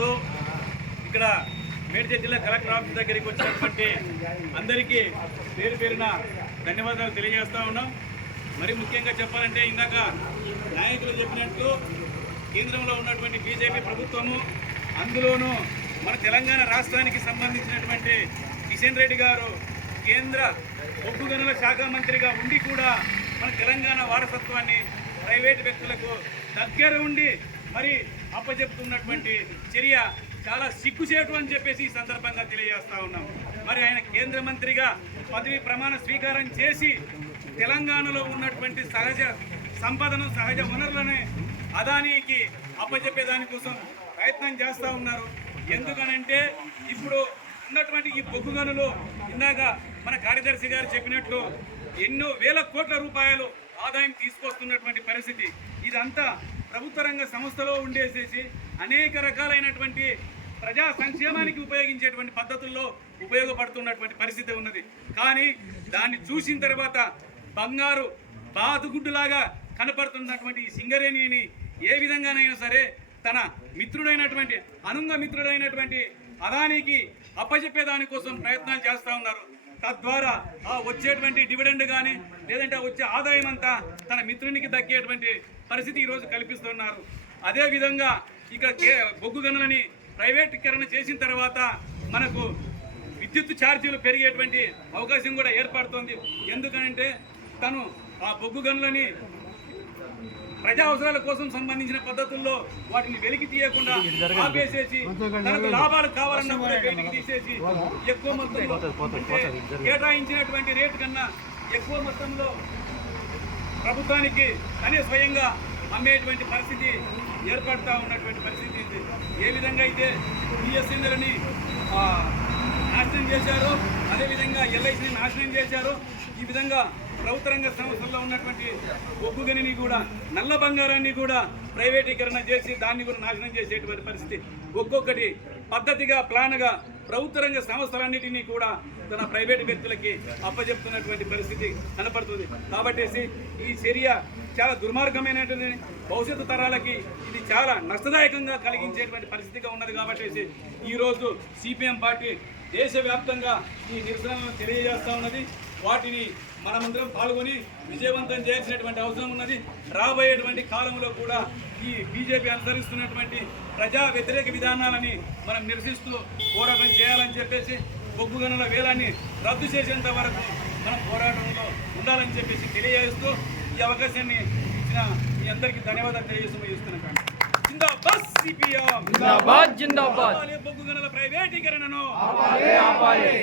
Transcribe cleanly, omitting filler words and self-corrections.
సందర్భంలో ఇక్కడ మేడ్చల్ జిల్లా కలెక్టర్ ఆఫీస్ దగ్గరికి వచ్చినటువంటి అందరికీ పేరు పేరున ధన్యవాదాలు తెలియజేస్తూ ఉన్నాం. మరి ముఖ్యంగా చెప్పాలంటే ఇందాక నాయకులు చెప్పినట్టు కేంద్రంలో ఉన్నటువంటి బీజేపీ ప్రభుత్వము, అందులోనూ మన తెలంగాణ రాష్ట్రానికి సంబంధించినటువంటి కిషన్ రెడ్డి గారు కేంద్ర బొగ్గు గనుల శాఖ మంత్రిగా ఉండి కూడా మన తెలంగాణ వారసత్వాన్ని ప్రైవేటు వ్యక్తులకు దగ్గర ఉండి మరి అప్పచెప్తున్నటువంటి చర్య చాలా సిగ్గుచేటు అని చెప్పేసి ఈ సందర్భంగా తెలియజేస్తా ఉన్నాం. మరి ఆయన కేంద్ర మంత్రిగా పదవి ప్రమాణ స్వీకారం చేసి తెలంగాణలో ఉన్నటువంటి సహజ సంపదను, సహజ వనరులను అదానీకి అప్పచెప్పేదానికోసం ప్రయత్నం చేస్తూ ఉన్నారు. ఎందుకనంటే ఇప్పుడు ఉన్నటువంటి ఈ బొగ్గు గనులు ఇందాక మన కార్యదర్శి గారు చెప్పినట్లు ఎన్నో వేల కోట్ల రూపాయలు ఆదాయం తీసుకొస్తున్నటువంటి పరిస్థితి. ఇదంతా ప్రభుత్వ రంగ సంస్థలో ఉండేసేసి అనేక రకాలైనటువంటి ప్రజా సంక్షేమానికి ఉపయోగించేటువంటి పద్ధతుల్లో ఉపయోగపడుతున్నటువంటి పరిస్థితి ఉన్నది. కానీ దాన్ని చూసిన తర్వాత బంగారు బాతుగుడ్డులాగా కనపడుతున్నటువంటి ఈ సింగరేణిని ఏ విధంగానైనా సరే తన మిత్రుడైనటువంటి అనుంగ మిత్రుడైనటువంటి అదానికి అప్పచెప్పేదానికోసం ప్రయత్నాలు చేస్తూ ఉన్నారు. తద్వారా ఆ వచ్చేటువంటి డివిడెండ్ కానీ లేదంటే వచ్చే ఆదాయం అంతా తన మిత్రునికి దక్కేటువంటి పరిస్థితి ఈరోజు కల్పిస్తున్నారు. అదేవిధంగా ఇక బొగ్గు గనులని ప్రైవేటీకరణ చేసిన తర్వాత మనకు విద్యుత్ ఛార్జీలు పెరిగేటువంటి అవకాశం కూడా ఏర్పడుతుంది. ఎందుకంటే తను ఆ బొగ్గు గనులని ప్రజా అవసరాల కోసం సంబంధించిన పద్ధతుల్లో వాటిని వెలికి తీయకుండా ఆపేసేసి తనకు లాభాలు కావాలన్నా కూడా బయటికి తీసేసి ఎక్కువ మొత్తంలో కేటాయించినటువంటి రేటు కన్నా ఎక్కువ మొత్తంలో ప్రభుత్వానికి అనే స్వయంగా అమ్మేటువంటి పరిస్థితి ఏర్పడుతూ ఉన్నటువంటి పరిస్థితి ఇది. ఏ విధంగా అయితే బిఎస్ఎన్ఎల్ని నాశనం చేశారో అదేవిధంగా ఎల్ఐసిని నాశనం చేశారో ఈ విధంగా ప్రభుత్వ రంగ సంస్థల్లో ఉన్నటువంటి బొగ్గు గనిని కూడా నల్ల బంగారాన్ని కూడా ప్రైవేటీకరణ చేసి దాన్ని కూడా నాశనం చేసేటువంటి పరిస్థితి. ఒక్కొక్కటి పద్ధతిగా ప్లాన్గా ప్రభుత్వ రంగ సంస్థలన్నిటినీ కూడా తన ప్రైవేటు వ్యక్తులకి అప్పచెప్తున్నటువంటి పరిస్థితి కనపడుతుంది. కాబట్టి ఈ చర్య చాలా దుర్మార్గమైనటువంటి భవిష్యత్తు తరాలకి ఇది చాలా నష్టదాయకంగా కలిగించేటువంటి పరిస్థితిగా ఉన్నది. కాబట్టి ఈరోజు సిపిఎం పార్టీ దేశవ్యాప్తంగా ఈ నిరసనలను తెలియజేస్తూ ఉన్నది. వాటిని మనమందరం పాల్గొని విజయవంతం చేయాల్సినటువంటి అవసరం ఉన్నది. రాబోయేటువంటి కాలంలో కూడా ఈ బీజేపీ అనుసరిస్తున్నటువంటి ప్రజా వ్యతిరేక విధానాలని మనం నిరసిస్తూ పోరాటం చేయాలని చెప్పేసి బొగ్గు గనుల వేలాన్ని రద్దు చేసేంత వరకు మనం పోరాటంలో ఉండాలని చెప్పేసి తెలియజేస్తూ ఈ అవకాశాన్ని ఇచ్చిన మీ అందరికీ ధన్యవాదాలు తెలియజేస్తూ ఇస్తున్నాను. జిందాబాద్ సిపిఎం, జిందాబాద్ జిందాబాద్. బొగ్గు గనుల ప్రైవేటీకరణను ఆపాలి.